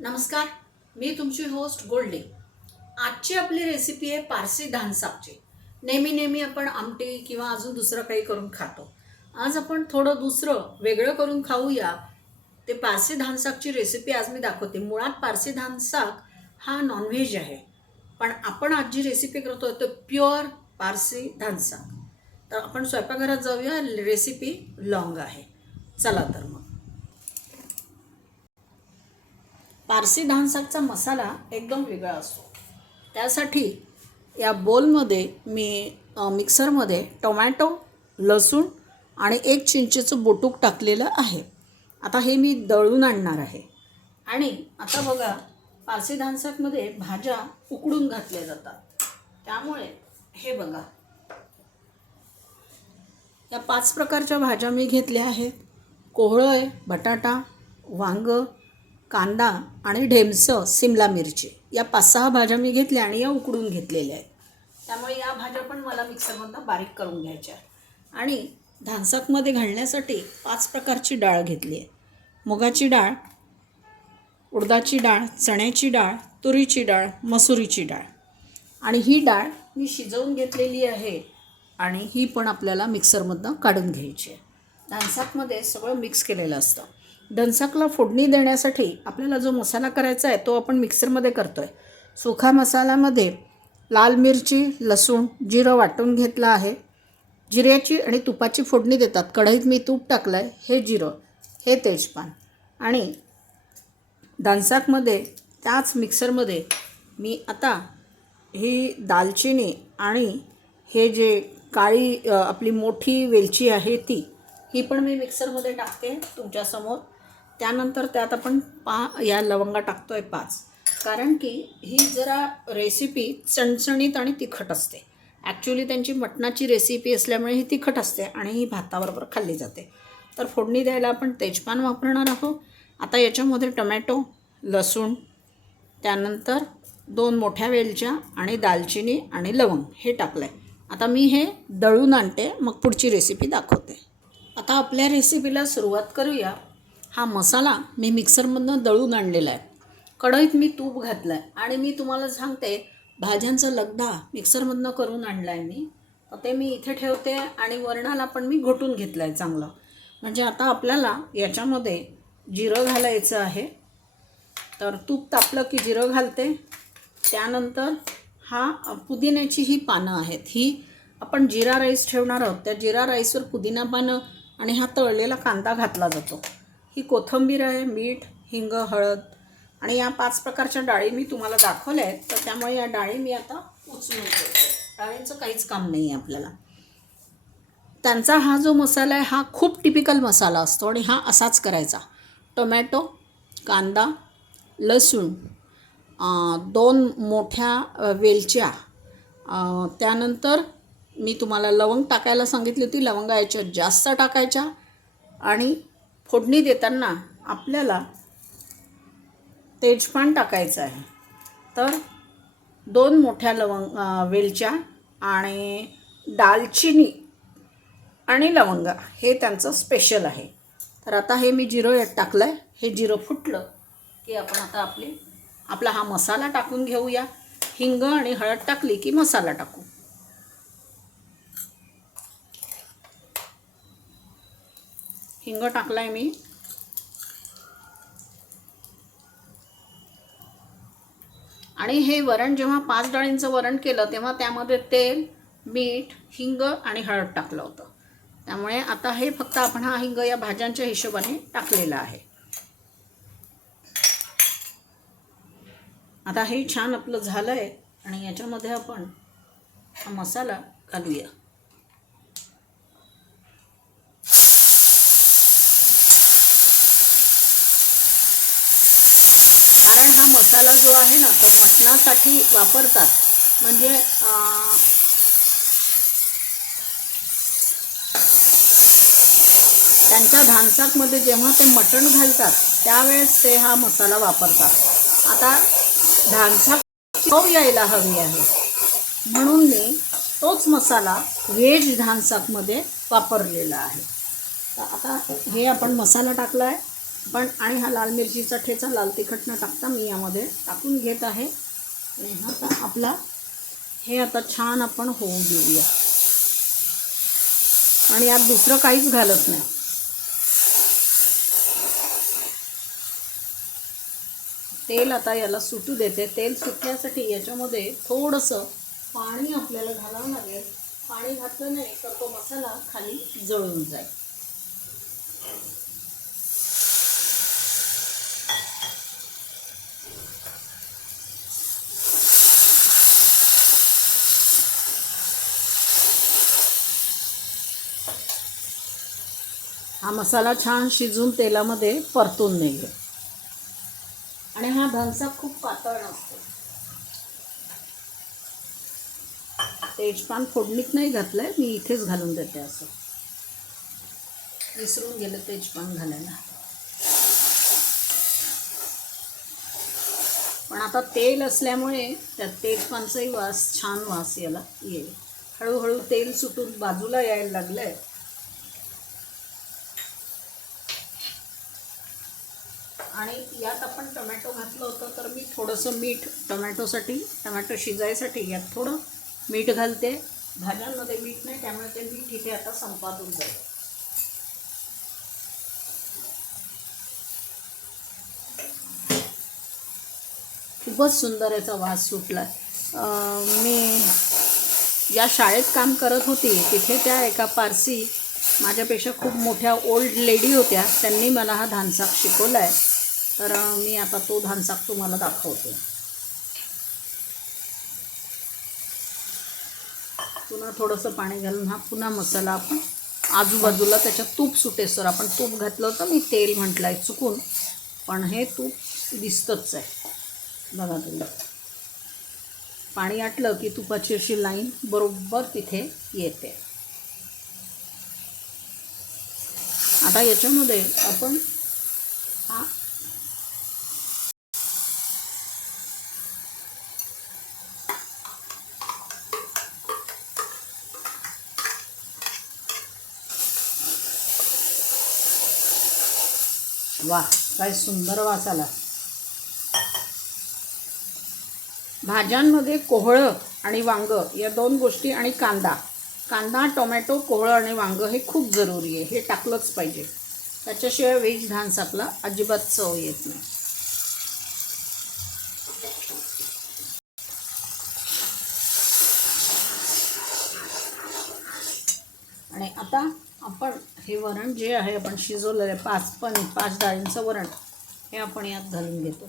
नमस्कार मी तुमची होस्ट गोल्डे. आजची आपली रेसिपी आहे पारसी धानसापची नेहमी नेहमी आपण आमटी किंवा अजून दुसरं काही करून खातो. आज आपण थोडं दुसरं वेगळं करून खाऊया. ते पारसी धानसाकची रेसिपी आज मी दाखवते. मुळात पारसी धानसाक हा नॉनव्हेज आहे. पण आपण आज जी रेसिपी आहे तो प्युअर पारसी धानसाक तर आपण स्वयंपाकघरात जाऊया. रेसिपी लॉंग आहे. चला तर मग. पारसी धानसागचा मसाला एकदम वेगळा असतो. त्यासाठी या बोलमध्ये मी मिक्सरमध्ये टोमॅटो लसूण आणि एक चिंचेचं बोटूक टाकलेलं आहे. आता हे मी दळून आणणार आहे. आणि आता बघा पारसी धानसाकमध्ये भाज्या उकडून घातल्या जातात. त्यामुळे हे बघा. या पाच प्रकारच्या भाज्या मी घेतल्या आहेत. कोहळं आहे बटाटा वांगं कांदा आणि ढेमसं सिमला मिरची. या पाच सहा भाज्या मी घेतल्या आणि या उकडून घेतलेल्या आहेत. त्यामुळे या भाज्या पण मला मिक्सरमधनं बारीक करून घ्यायच्या आणि धानसाकमध्ये घालण्यासाठी पाच प्रकारची डाळ घेतली आहे. मुगाची डाळ उडदाची डाळ चण्याची डाळ तुरीची डाळ मसुरीची डाळ. आणि ही डाळ मी शिजवून घेतलेली आहे आणि ही पण आपल्याला मिक्सरमधनं काढून घ्यायची आहे. धनसाकमध्ये सगळं मिक्स केलेलं असतं. धनसाकला फोडणी देण्यासाठी आपल्याला जो मसाला करायचा आहे तो आपण मिक्सरमध्ये करतो आहे सुखा मसाल्यामध्ये लाल मिरची लसूण जिरं वाटून घेतलं आहे. जिऱ्याची आणि तुपाची फोडणी देतात. कढईत मी तूप टाकलं आहे हे जिरं हे तेजपान. आणि दानसाकमध्ये त्याच मिक्सरमध्ये मी आता ही दालचिनी आणि हे जे काळी आपली मोठी वेलची आहे ती ही पण मी मिक्सरमध्ये टाकते तुमच्यासमोर. त्यानंतर त्यात आपण पा या लवंगा टाकतो आहे पाच. कारण की ही जरा रेसिपी चणचणीत आणि तिखट असते. ॲक्च्युली त्यांची मटणाची रेसिपी असल्यामुळे ही तिखट असते आणि ही भाताबरोबर खाल्ली जाते. तर फोडणी द्यायला आपण तेजपान वापरणार आहोत. आता याच्यामध्ये टमॅटो लसूण त्यानंतर दोन मोठ्या वेलच्या आणि दालचिनी आणि लवंग हे टाकलं आहे आता मी हे दळून आणते मग पुढची रेसिपी दाखवते. आता आपल्या रेसिपीला सुरुवात करूया. हा मसाला मी मिक्सरमधनं दळून आणलेला आहे. कढईत मी तूप घातलं आहे आणि मी तुम्हाला सांगते भाज्यांचा लगदा मिक्सरमधनं करून आणला आहे मी ते मी इथे ठेवते आणि वरणाला पण मी घोटून घेतलं आहे चांगलं. म्हणजे आता आपल्याला याच्यामध्ये जिरं घालायचं आहे. तर तूप तापलं की जिरं घालते. त्यानंतर हा पुदिन्याची ही पानं आहेत. ही आपण जिरा राईस ठेवणार आहोत. त्या जिरा राईसवर पुदिना पानं आणि हा तळलेला कांदा घातला जातो. ही कोथिंबीर आहे मीठ हिंग हळद आणि या पाच प्रकारच्या डाळी मी तुम्हाला दाखवल्या आहेत. तर त्यामुळे या डाळी मी आता उचलून ठेवते. डाळींचं काहीच काम नाही आहे आपल्याला. त्यांचा हा जो मसाला आहे हा खूप टिपिकल मसाला असतो आणि हा असाच करायचा. टोमॅटो कांदा लसूण दोन मोठ्या वेलच्या त्यानंतर मी तुम्हाला लवंग टाकायला सांगितली होती. लवंगा याच्यात जास्त टाकायच्या आणि फोडणी देताना आपल्याला तेजपान टाकायचं आहे. तर दोन मोठ्या लवंग वेलच्या आणि दालचिनी आणि लवंगा हे त्यांचं स्पेशल आहे. तर आता हे मी जिरं यात टाकलं आहे हे जिरं फुटलं की आपण आता आपली आपला हा मसाला टाकून घेऊया. हिंग आणि हळद टाकली की मसाला टाकू. हिंग टाकलाय मी. आणि हे वरण जेव्हा पाच डाळींचं वरण केलं तेव्हा त्यामध्ये तेल मीठ हिंग आणि हळद टाकलं होतं. त्यामुळे आता हे फक्त आपण हा हिंग या भाज्यांच्या हिशोबाने टाकलेला आहे. आता हे छान आपलं झालं आहे आणि याच्यामध्ये आपण हा मसाला घालूया कारण हा मसाला जो आहे ना तो मटणासाठी वापरतात. म्हणजे त्यांच्या धानसाकमध्ये जेव्हा ते मटण घालतात त्यावेळेस ते हा मसाला वापरतात. आता धानसाक चव यायला हवी आहे. म्हणून मी तोच मसाला व्हेज धानसाकमध्ये वापरलेला आहे. तर आता हे आपण मसाला टाकला आहे पण आणि हा लाल मिरचीचा ठेचा लाल तिखट न टाकता मी यामध्ये टाकून घेत आहे. आणि हा आता आपला हे आता छान आपण होऊ देऊया. आणि यात दुसरं काहीच घालत नाही. तेल आता याला सुटू देते. तेल सुटण्यासाठी याच्यामध्ये थोडंसं पाणी आपल्याला घालावं लागेल. पाणी घातलं नाही तर तो मसाला खाली जळून जाईल. हा मसाला छान शिजून तेलामध्ये परतून नाही आणि हा धनसा खूप पातळ नसतो तेजपान फोडणीत नाही घातलंय मी इथेच घालून देते असं. विसरून गेलं तेजपान घालायला. पण आता तेल असल्यामुळे त्यात तेजपानचाही वास छान वास याला येईल. हळूहळू तेल सुटून बाजूला यायला लागलंय. आणि यात आपण टोमॅटो घातलं होतं तर मी थोडंसं मीठ टोमॅटोसाठी टोमॅटो शिजायसाठी यात थोडं मीठ घालते. भाज्यांमध्ये मीठ नाही त्यामुळे ते मीठ इथे आता संपादून जाईल. खूपच सुंदर याचा वास सुटला. मी ज्या शाळेत काम करत होती तिथे त्या एका पारसी माझ्यापेक्षा खूप मोठ्या ओल्ड लेडी होत्या. त्यांनी मला हा धानसाक शिकवला आहे तर मी आता तो धानसाक तुम्हाला दाखवते. पुन्हा थोडंसं पाणी घालून हा पुन्हा मसाला आपण आजूबाजूला त्याच्यात तूप सुटेसर आपण तूप घातलं होतं मी तेल म्हटलं आहे चुकून पण हे तूप दिसतंच आहे. बघा तुम्ही. पाणी आटलं की तुपाची अशी लाईन बरोबर तिथे येते. आता याच्यामध्ये आपण हा वा काय सुंदर वास आला भाज्यांमध्ये कोहळं आणि वांग या दोन गोष्टी आणि कांदा. कांदा टोमॅटो कोहळं आणि वांगं हे खूप जरुरी आहे हे टाकलंच पाहिजे. त्याच्याशिवाय व्हेज आपला अजिबात चव येत नाही. आणि आता आपण हे वरण जे आहे आपण शिजवलेलं आहे पाच पण पाच डाळींचं वरण हे आपण यात घालून घेतो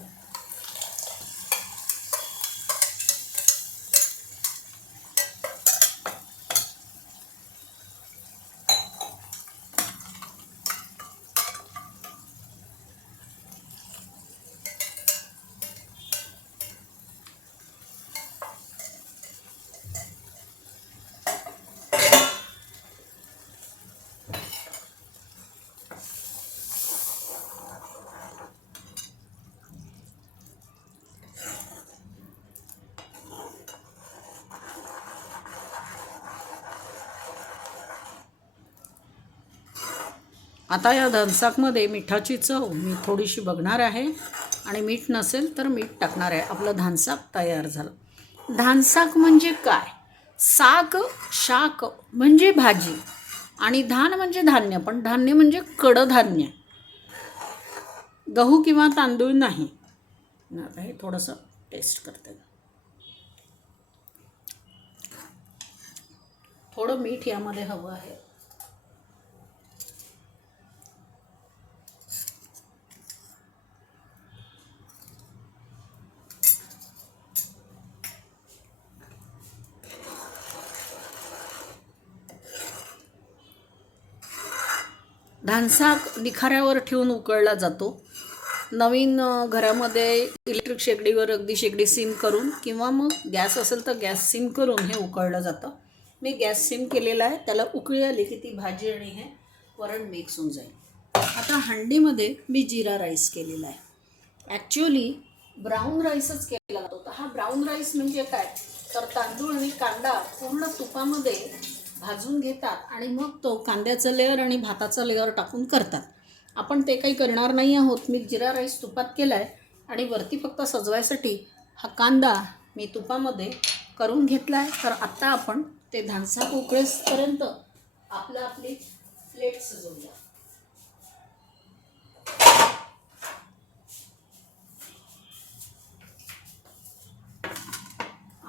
आता या धनसाकमध्ये मिठाची चव मी थोडीशी बघणार आहे. आणि मीठ नसेल तर मीठ टाकणार आहे. आपलं धानसाक तयार झालं. धानसाक म्हणजे काय? साक शाक म्हणजे भाजी. आणि धान म्हणजे धान्य. पण धान्य म्हणजे कडधान्य. गहू किंवा तांदूळ नाही. आता हे थोडंसं टेस्ट करते. थोडं मीठ यामध्ये हवं आहे. धानसाक निखाऱ्यावर ठेवून उकळला जातो. नवीन घरामध्ये इलेक्ट्रिक शेगडीवर अगदी शेगडी सिम करून किंवा मग गॅस असेल तर गॅस सिम करून हे उकळलं जातं. मी गॅस सिम केलेला आहे त्याला उकळी आली की ती भाजी आणि हे वरण मिक्स होऊन जाईल. आता हंडीमध्ये मी जिरा राईस केलेला आहे. ॲक्च्युली ब्राऊन राईसच केला जातो तर हा ब्राऊन राईस म्हणजे काय? तर तांदूळ आणि कांदा पूर्ण तुपामध्ये भाजून घेतात आणि मग तो कांद्याचं लेअर आणि भाताचं लेअर टाकून करतात. आपण ते काही करणार नाही आहोत. मी जिरा राईस तुपात केला आहे आणि वरती फक्त सजवायसाठी हा कांदा मी तुपामध्ये करून घेतला आहे तर आत्ता आपण ते धानसा कोकळेसपर्यंत आपलं आपली प्लेट सजवूया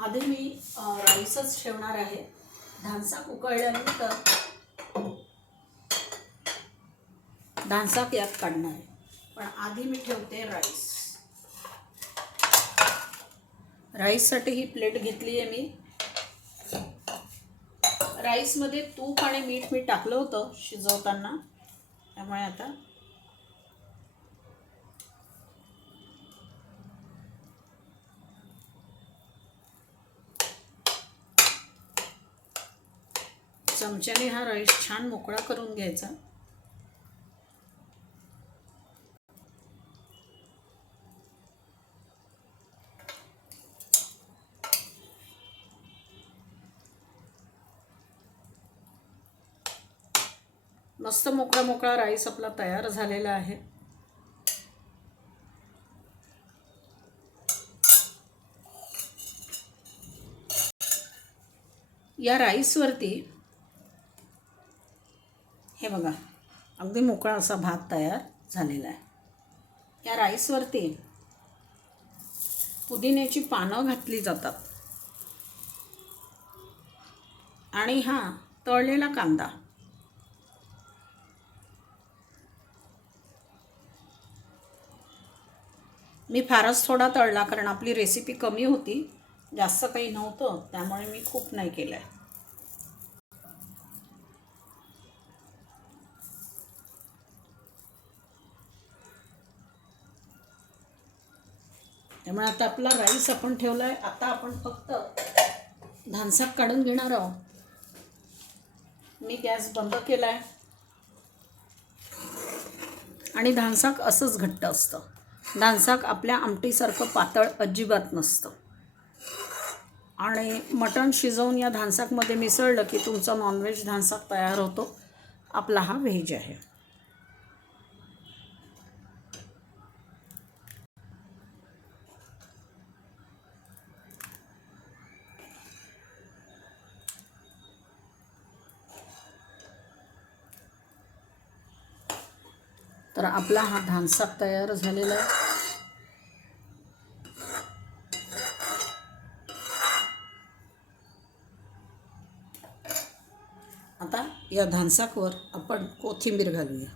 आधी मी राईसच ठेवणार आहे. धानसाक उकळल्यानंतर धानसाक यात काढणार आहे. पण आधी मी ठेवते राईस. राईससाठी ही प्लेट घेतली आहे मी. राईसमध्ये तूप आणि मीठ मी टाकलं होतं शिजवताना. त्यामुळे आता चमच्याने हा राईस छान मोकळा करून घ्यायचा. मस्त मोकळा मोकळा राईस आपला तयार झालेला आहे. या राईसवरती बघा अगदी मोकळा असा भात तयार झालेला आहे. या राईसवरती पुदिन्याची पानं घातली जातात. आणि हा तळलेला कांदा. मी फारच थोडा तळला कारण आपली रेसिपी कमी होती. जास्त काही नव्हतं त्यामुळे मी खूप नाही केलं आहे त्यामुळे आता आपला राईस आपण ठेवला आहे आता आपण फक्त धानसाक काढून घेणार आहोत. मी गॅस बंद केला आहे आणि धानसाक असंच घट्ट असतं. धानसाक आपल्या आमटीसारखं पातळ अजिबात नसतं. आणि मटण शिजवून या धानसाकमध्ये मिसळलं की तुमचा नॉनव्हेज धानसाक तयार होतो. आपला हा व्हेज आहे. तर आपला हा धानसाक तयार झालेला आहे. आता या धानसाकवर आपण कोथिंबीर घालूया.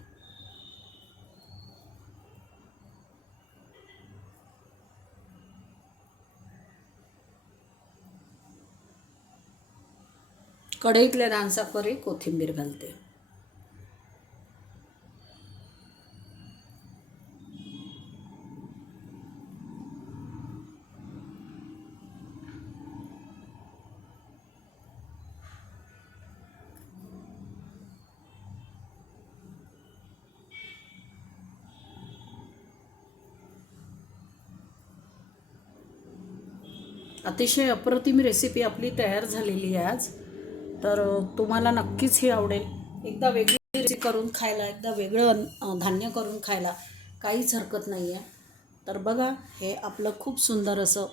कढईतल्या धानसाकवरही कोथिंबीर घालते. अतिशय अप्रतिम रेसिपी आपली तयार झालेली आहे आज. तर तुम्हाला नक्कीच ही आवडेल. एकदा वेगळी रेसिपी करून खायला एकदा वेगळं धान्य करून खायला काहीच हरकत नाही आहे. तर बघा हे आपलं खूप सुंदर असं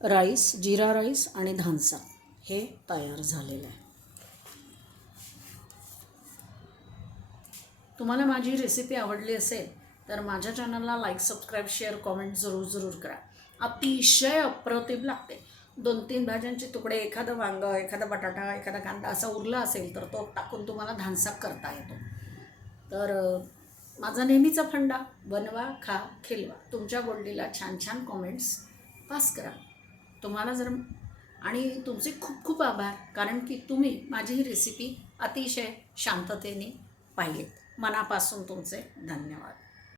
राईस जिरा राईस आणि धानसा हे तयार झालेलं आहे. तुम्हाला माझी रेसिपी आवडली असेल तर माझ्या चॅनलला लाईक सबस्क्राईब शेअर कॉमेंट जरूर जरूर करा. अतिशय अप्रतिम लागते. दोन तीन भाज्यांचे तुकडे एखादं वांगं एखादा बटाटा एखादा कांदा असा उरला असेल तर तो टाकून तुम्हाला धानसाक करता येतो. तर माझा नेहमीचा फंडा बनवा खा खिलवा. तुमच्या गोल्डीला छान छान कॉमेंट्स पास करा. तुम्हाला जर आणि तुमचे खूप खूप आभार कारण की तुम्ही माझी ही रेसिपी अतिशय शांततेने पाहिलीत. मनापासून तुमचे धन्यवाद.